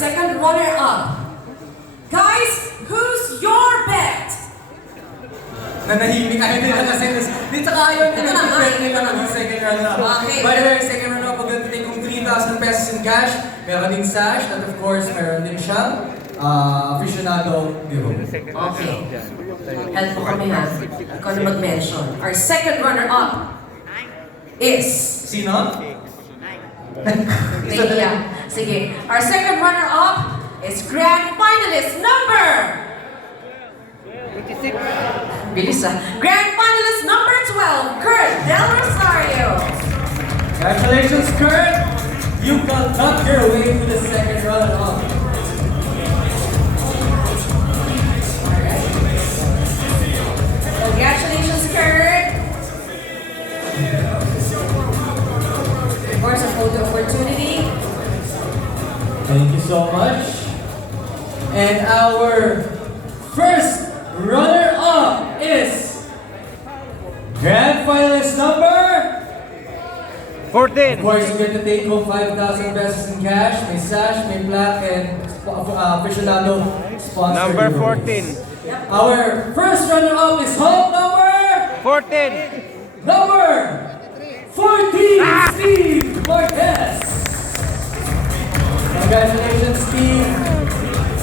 second runner-up. Guys, who's your bet? Nanahimik kayo nila kasi dito kayo Ito na nga, ito na nga. Second runner-up. Okay. By the way, second runner-up, pagdating kong 3,000 pesos in cash, meron ding sash, and of course, meron din siyang aficionado giveaway. Okay. Help mo kami ha. Ikaw na mag-mention. Our second runner-up is... Sino? Leia. Sige. Our second runner-up is grand finalist number... 26. Bilis ah. Grand finalist number 12, Kurt Del Rosario. Congratulations, Kurt! You got your way to the second runner-up. Congratulations, Kurt. Of course, a photo opportunity. Thank you so much. And our first runner-up is grand finalist number 14. Of course, you get to take home 5,000 pesos in cash, may sash, may plaque, and aficionado sponsor. Number giveaways. 14. Our first runner-up is home number 14. number 14, Steve Marquez. Congratulations, Steve.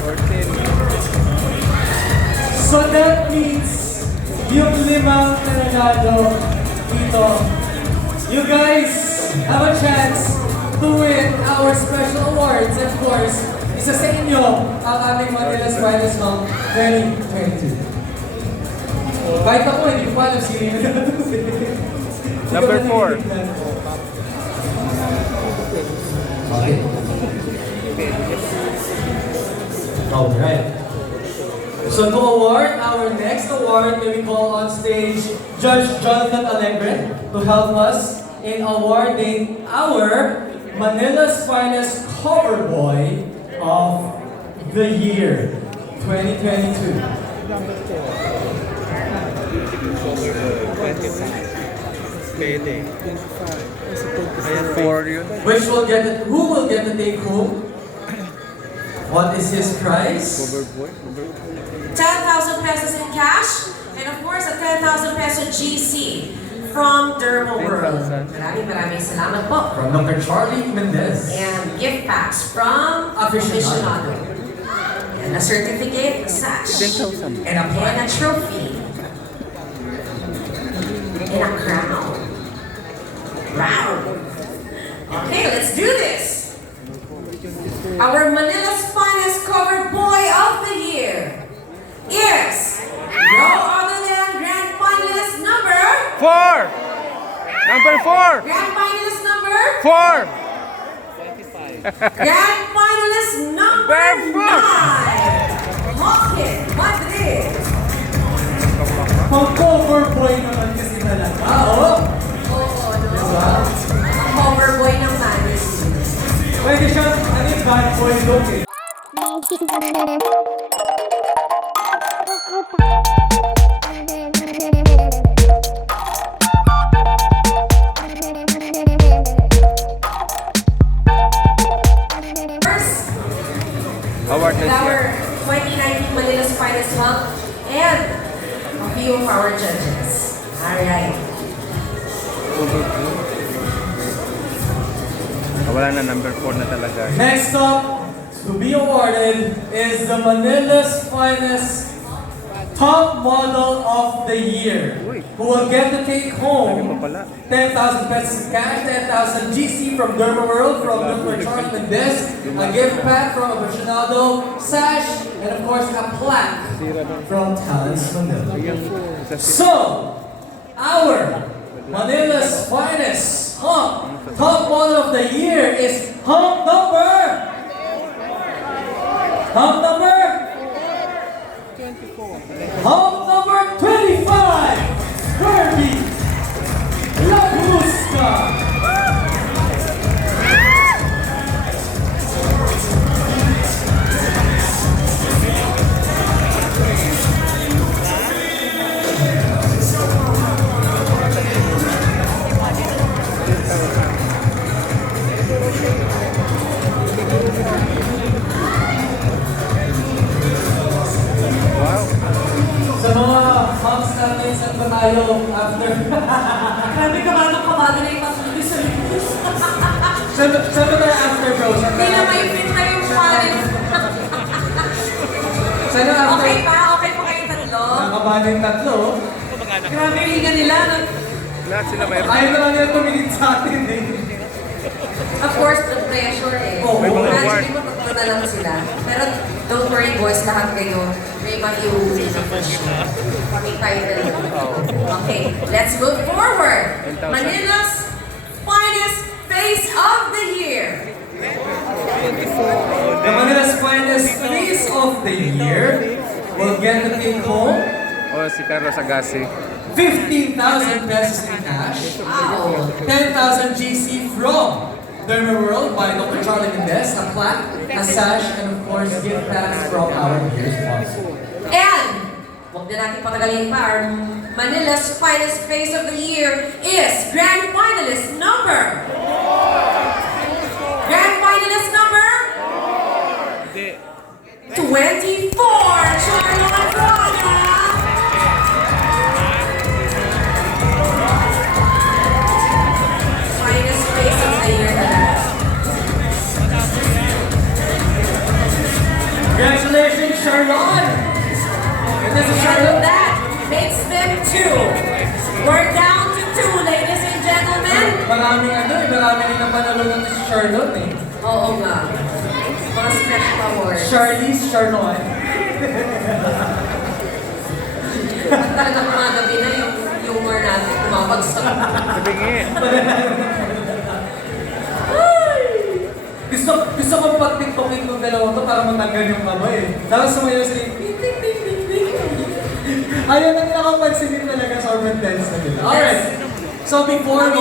14. So that means yung limang nananalo dito, you guys have a chance to win our special awards. Of course, isa sa inyo ang aming Manila's Finest Hunk 2022. Kahit ako, hindi ko pa alam sino yung Number 4. Okay. Alright. So to award our next award, may we call on stage Judge Jonathan Alegre to help us in awarding our Manila's Finest Cover Boy of the Year 2022. Which will get it, who will get to take home? What is his prize? 10,000 pesos in cash, and of course, a 10,000 peso GC from Dermo World. Maraming salamat po. From Dr. Charlie Mendez. And gift packs from Aficionado. And a certificate, a sash, 10,000. and a trophy, and a crown. Wow! Okay, let's do this! Our Manila's Finest Cover Boy of the Year is no other than Grand Finalist number 4. Number 4. Grand Finalist number 4. Grand Finalist number Number 9 Hawkins Madrid. Ang cover boy naman kasi talaga. Oo. Oo, no? Diba? Cover boy ng Manis. Pwede siyang, ano yung bad boy look eh. First, Award with this our year. 2019 Manila's Finest Hunk and a few of our judges. Alright. Wala na, number 4 na talaga. Next up to be awarded is the Manila's Finest Top Model of the Year, who will get to take home 10,000 pesos cash, 10,000 GC from Derma World, from Dr. Charlie Mendez, a gift pack from Aficionado, sash, and of course a plaque from Talents Manila. So, our Manila's Finest Hunk Top Model of the Year is Hunk number 25, Kirby Laguska. after. Grabe kabado na yung patuloy sa lips. Saan ba tayo after, bro? Hindi na may fit na yung finest. Saan after? Okay pa kayong tatlo. Nakakabahan yung tatlo. Grabe yung higa nila. Lahat sila mayroon. Ayaw na lang nila tumingin sa atin eh. Of course, the pressure eh. Oh, may mga award. Imagine mo, tatlo na lang sila. Pero don't worry boys, lahat kayo may maiuwi na for sure. May title. Okay, let's move forward. 10,000. Manila's Finest Face of the Year. The Manila's Finest Face of the Year will get to take home Oh, si Carlos Agassi. 15,000 pesos in cash, Wow. 10,000 GC from Derma World by Dr. Charlie Mendez, a plaque, a sash, and of course, gift packs from our dear sponsor. And, huwag na natin patagalin pa, our Manila's Finest Face of the Year is Grand Finalist number. Grand Finalist number Hindi. 24, Charlotte Rana. Finest Face of the Year talaga. Congratulations, Charlotte! This is And Charlotte. that makes them 2. We're down to 2, ladies and gentlemen. Maraming rin ang panalo si Charlotte eh. Oo nga. Mga special awards. Charlize Charlotte. At talagang mga gabi na yung humor natin kumapagsak. Sabingi. Gusto ko pag-tiktokin ng dalawa to para matanggal yung kaba eh. Tapos sumayaw sila yung ting ting ting ting ting. Ayaw na nila kapansinin talaga sobrang dance na nila. Alright. So before we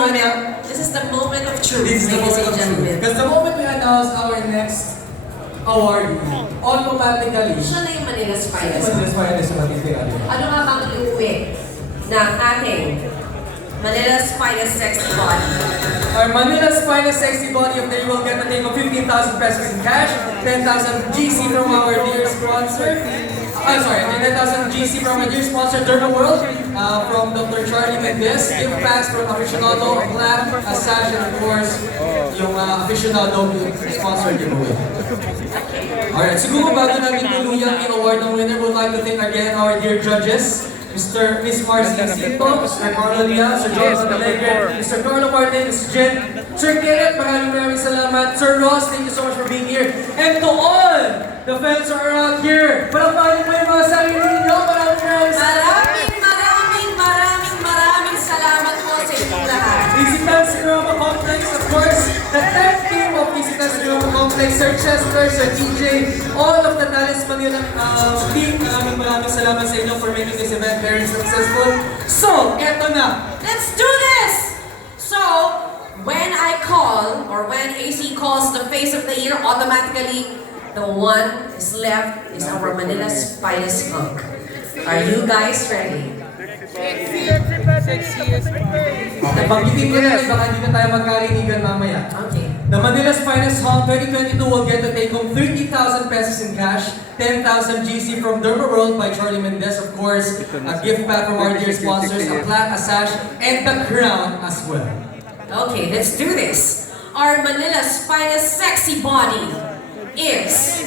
This is the moment of truth, This is the ladies moment and of truth. gentlemen. Because the moment we announce our next awardee, automatically, Siya na yung Manila's Finest. Manila's Finest sa Matitigan. Ano nga bang iuwi ng ating Manila's Finest Sexy Body? Our Manila's Finest Sexy Body of the Year will get a take of 15,000 pesos in cash, 10,000 GC from our dear sponsor. I'm sorry, 10,000 GC from our dear sponsor, Derma World, from Dr. Charlie Mendez, gift packs from Aficionado, Black, a sash, and of course, yung Aficionado sponsor giveaway. Alright, siguro bago namin tuluyang i-award ng winner, we'd like to thank again our dear judges, Miss Marcy Sito, Mr. Carlo Dia, Sir Jonathan Alegre, Mr. Carlo Martin, Mr. Jen, Sir Kenneth, maraming salamat. Sir Ross, thank you so much for being here. And to all the fans who are out here, palakpakan po yung mga sarili ninyo. Maraming Maraming salamat po sa inyong lahat. Visitors Cinema Complex, of course, the tech team of Visitors Cinema Complex, Sir Chester, Sir TJ, all of the Talents Manila team, maraming salamat sa inyo for making this event very successful. So, eto na. Let's do this! So, when I call, or when AC calls the Face of the Year, automatically, the one is left is our Manila's Finest Hunk. Are you guys ready? Banggitin ko na baka hindi na tayo magkarinigan mamaya. Okay. The Manila's Finest Hunk 2022 will get to take home 30,000 pesos in cash, 10,000 GC from Derma World by Charlie Mendez, of course, a gift pack from our dear sponsors, a plaque, a sash, and the crown as well. Okay, let's do this. Our Manila's Finest Sexy Body is